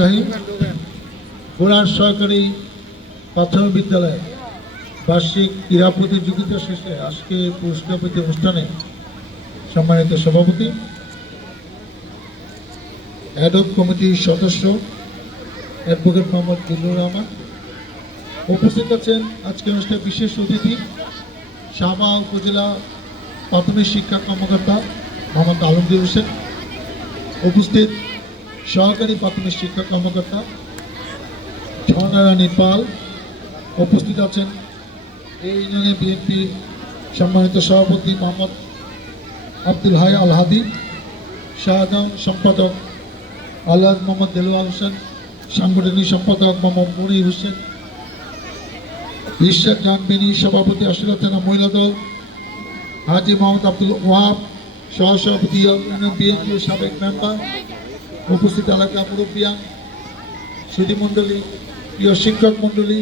রহিম। কোরআন সরকারি প্রাথমিক বিদ্যালয়ে বার্ষিক ক্রীড়া প্রতিযোগিতা শেষে আজকে পুরস্কার প্রতি অনুষ্ঠানে সম্মানিত সভাপতি, অ্যাডহক কমিটির সদস্য অ্যাডভোকেট মোহাম্মদ জিল্লুর রহমান, উপস্থিত আছেন আজকে অনুষ্ঠানে বিশেষ অতিথি শাহবা উপজেলা প্রাথমিক শিক্ষা কর্মকর্তা মোহাম্মদ আলমগীর হোসেন, উপস্থিত সহকারী প্রাথমিক শিক্ষা কর্মকর্তা ঝর্ণা রানী পাল, উপস্থিত আছেন এই ইউনিয়নের বিএনপির সম্মানিত সভাপতি মোহাম্মদ আব্দুল হাই আল হাদি, শাহজাহান সম্পাদক আলহাজ মোহাম্মদ দেলোয়ার হোসেন, সাংগঠনিক সম্পাদক মোহাম্মদ মনির হোসেন, ইশাক জাহানবিনী সভাপতি আশুরা থানা মহিলা দল, হাজি মোহাম্মদ আব্দুল ওয়াহাব সহসভাপতি ইউনিয়ন বিএনপির সাবেক মেম্বার, উপস্থিত এলাকা মুরব্বিয়ান, সুধীমণ্ডলী, প্রিয় শিক্ষক মণ্ডলী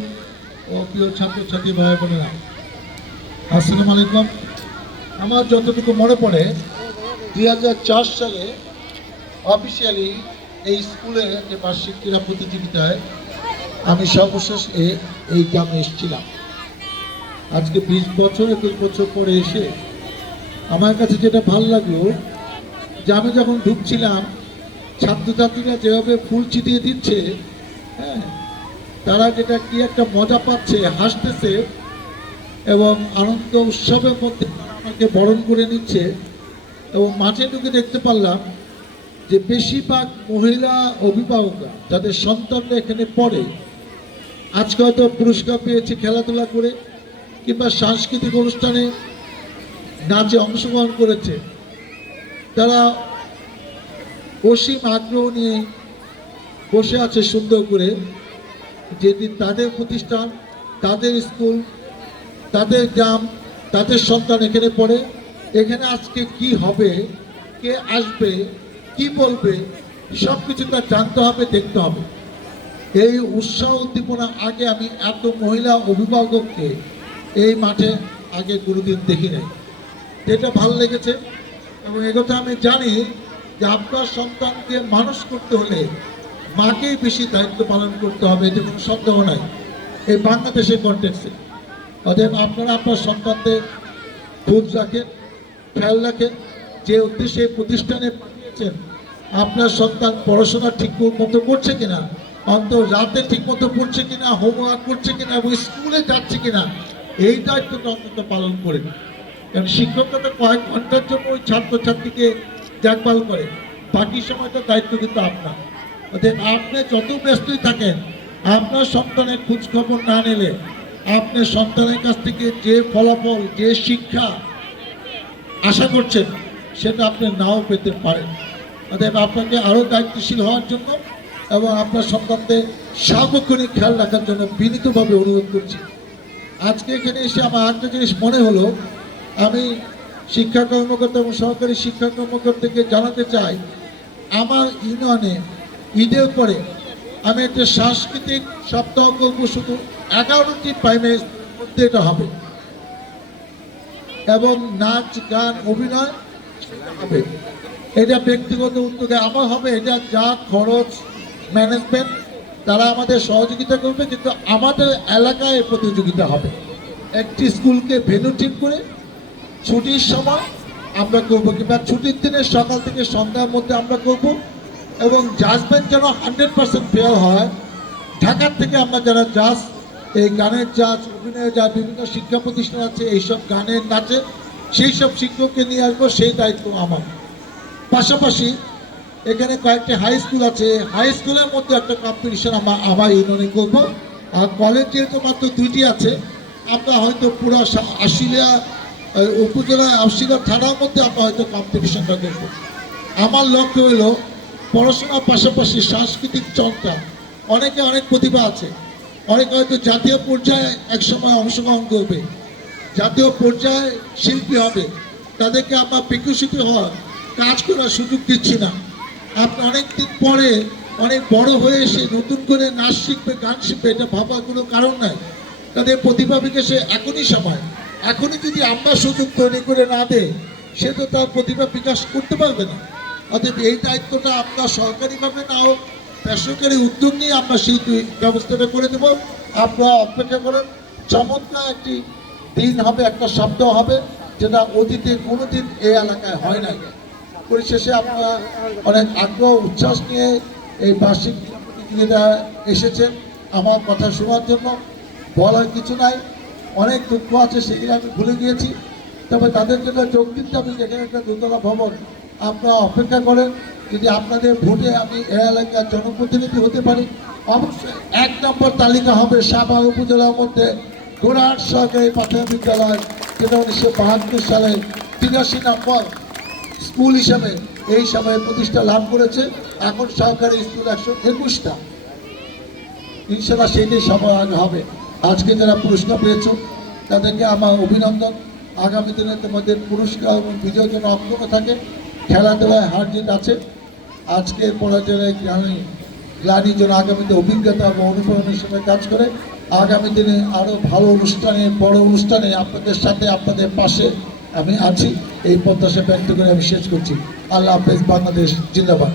ও প্রিয় ছাত্রছাত্রী ভাই বোনেরা, আসসালামু আলাইকুম। আমার যতটুকু মনে পড়ে 2004 সালে অফিসিয়ালি এই স্কুলে যে বার্ষিক ক্রীড়া প্রতিযোগিতায় আমি সর্বশেষ এই গ্রামে এসেছিলাম। আজকে 20 বছর 21 বছর পরে এসে আমার কাছে যেটা ভালো লাগলো যে আমি যখন ঢুকছিলাম ছাত্রছাত্রীরা যেভাবে ফুল ছিটিয়ে দিচ্ছে, হ্যাঁ, তারা যেটা কি একটা মজা পাচ্ছে, হাসতেছে এবং আনন্দ উৎসবের মধ্যে আমাকে বরণ করে নিচ্ছে। এবং মাঠে ঢুকে দেখতে পারলাম যে বেশিরভাগ মহিলা অভিভাবকরা যাদের সন্তানরা এখানে পড়ে, আজকে হয়তো পুরস্কার পেয়েছে খেলাধুলা করে কিংবা সাংস্কৃতিক অনুষ্ঠানে নাচে অংশগ্রহণ করেছে, তারা অসীম আগ্রহ নিয়ে বসে আছে সুন্দর করে। যেদিন তাদের প্রতিষ্ঠান, তাদের স্কুল, তাদের গ্রাম, তাদের সন্তান এখানে পড়ে, এখানে আজকে কি হবে, কে আসবে, কি বলবে, সব কিছু তার জানতে হবে, দেখতে হবে। এই উৎসাহ উদ্দীপনা আগে আমি এত মহিলা অভিভাবককে এই মাঠে আগে কোনোদিন দেখি নাই। এটা ভালো লেগেছে এবং একথা আমি জানি যে আপনার সন্তানকে মানুষ করতে হলে মাকেই বেশি দায়িত্ব পালন করতে হবে, এতে কোনো সন্দেহ নাই এই বাংলাদেশের কনটেক্সে। অতএব আপনারা আপনার সন্তানদের খোঁজ রাখেন, খেয়াল রাখেন, যে উদ্দেশ্যে এই প্রতিষ্ঠানে পাঠিয়েছেন আপনার সন্তান পড়াশোনা ঠিক মতো করছে কিনা, অন্তত রাতে ঠিক মতো পড়ছে কিনা, হোমওয়ার্ক করছে কিনা এবং স্কুলে যাচ্ছে কিনা, এই দায়িত্বটা অন্তত পালন করেন। কারণ শিক্ষকরা তো কয়েক ঘন্টার জন্য ওই ছাত্রছাত্রীকে দেখভাল করে, বাকি সময়টা দায়িত্ব কিন্তু আপনার। অর্থাৎ আপনি যত ব্যস্তই থাকেন, আপনার সন্তানের খোঁজ খবর না নিলে আপনি সন্তানের কাছ থেকে যে ফলাফল, যে শিক্ষা আশা করছেন সেটা আপনি নাও পেতে পারেন। অতএব আপনাকে আরও দায়িত্বশীল হওয়ার জন্য এবং আপনার সন্তানদের সার্বক্ষণিক খেয়াল রাখার জন্য বিনীতভাবে অনুরোধ করছি। আজকে এখানে এসে আমার একটা জিনিস মনে হলো, আমি শিক্ষা কর্মকর্তা এবং সহকারী শিক্ষা কর্মকর্তাকে জানাতে চাই, আমার ইউনিয়নে ঈদের পরে আমি একটা সাংস্কৃতিক সপ্তাহ করবো, শুধু 11টি প্রাইমারি মধ্যে এটা হবে এবং নাচ গান অভিনয় হবে। এটা ব্যক্তিগত উদ্যোগে আমার হবে, এটা যা খরচ ম্যানেজমেন্ট তারা আমাদের সহযোগিতা করবে, কিন্তু আমাদের এলাকায় প্রতিযোগিতা হবে। একটি স্কুলকে ভেন্যু ঠিক করে ছুটির সময় আমরা করবো কিংবা ছুটির দিনে সকাল থেকে সন্ধ্যার মধ্যে আমরা করব এবং জাজমেন্ট যেন 100% ফেয়ার হয়। ঢাকার থেকে আমরা যারা জাজ, এই গানের জাজ, অভিনয়ের জাজ, বিভিন্ন শিক্ষা প্রতিষ্ঠান আছে এইসব গানের নাচে সেই সব শিক্ষককে নিয়ে আসবো, সেই দায়িত্ব আমার। পাশাপাশি এখানে কয়েকটি হাই স্কুল আছে, হাই স্কুলের মধ্যে একটা কম্পিটিশন আমার ইউনিয়নে করবো। আর কলেজ যেহেতু মাত্র 2টি আছে, আমরা হয়তো পুরো আশুলিয়া উপজেলা আশুলিয়া থানার মধ্যে আমরা হয়তো কম্পিটিশনটা করবো। আমার লক্ষ্য হলো পড়াশোনার পাশাপাশি সাংস্কৃতিক চর্চা। অনেকে অনেক প্রতিভা আছে, অনেকে হয়তো জাতীয় পর্যায়ে একসময় অংশগ্রহণ করবে, জাতীয় পর্যায়ে শিল্পী হবে, তাদেরকে আমরা বিকশিত হওয়ার কাজ করার সুযোগ দিচ্ছি না। আপনি অনেকদিন পরে অনেক বড় হয়ে এসে নতুন করে নাচ শিখবে, গান শিখবে, এটা ভাবার কোনো কারণ নাই। তাদের প্রতিভা বিকাশে এখনই সময়। এখনই যদি আমরা সুযোগ তৈরি করে না দেয়, সে তো তার প্রতিভা বিকাশ করতে পারবে না। অতএব এই দায়িত্বটা আপনার সরকারিভাবে না হোক, বেসরকারি উদ্যোগ নিয়ে আমরা সেই ব্যবস্থাটা করে দেব। আপনারা অপেক্ষা করেন। চমৎকার একটি দিন হবে, একটা শব্দ হবে, যেটা অতীতে কোনোদিন এই এলাকায় হয় নাই। পরিশেষে আপনারা অনেক আগ্রহ উচ্ছ্বাস নিয়ে এই বার্ষিক প্রতিযোগিতা এসেছেন আমার কথা শোনার জন্য। বলার কিছু নাই, অনেক দুঃখ আছে, সেগুলো আমি ভুলে গিয়েছি। তবে তাদের জন্য যোগ দিতে হবে, যেখানে একটা দোতলা ভবন। আপনারা অপেক্ষা করেন, যদি আপনাদের ভোটে আমি এই এলাকার জনপ্রতিনিধি হতে পারি, অবশ্যই 1 নম্বর তালিকা হবে সাভার উপজেলার মধ্যে গোড়াহাট সরকারি প্রাথমিক বিদ্যালয়, যেটা 1972 সালে 83 নম্বর স্কুল হিসাবে এই সময়ে প্রতিষ্ঠা লাভ করেছে। এখন সরকারি স্কুল 121টা। ইনশাল্লাহ সেইটাই সবার আগে হবে। আজকে যারা পুরস্কার পেয়েছো তাদেরকে আমার অভিনন্দন। আগামী দিনে তোমাদের পুরস্কার এবং বিজয় যেন অক্ষুণ্ণ থাকে। খেলাধুলায় হার জিত আছে, আজকের পরাজয়ের গ্লানি যেন আগামীতে অভিজ্ঞতা এবং অনুপ্রেরণার সাথে কাজ করে। আগামী দিনে আরও ভালো অনুষ্ঠানে, বড় অনুষ্ঠানে আপনাদের সাথে, আপনাদের পাশে আমি আছি, এই প্রত্যাশা ব্যক্ত করে আমি শেষ করছি। আল্লাহ হাফেজ। বাংলাদেশ জিন্দাবাদ।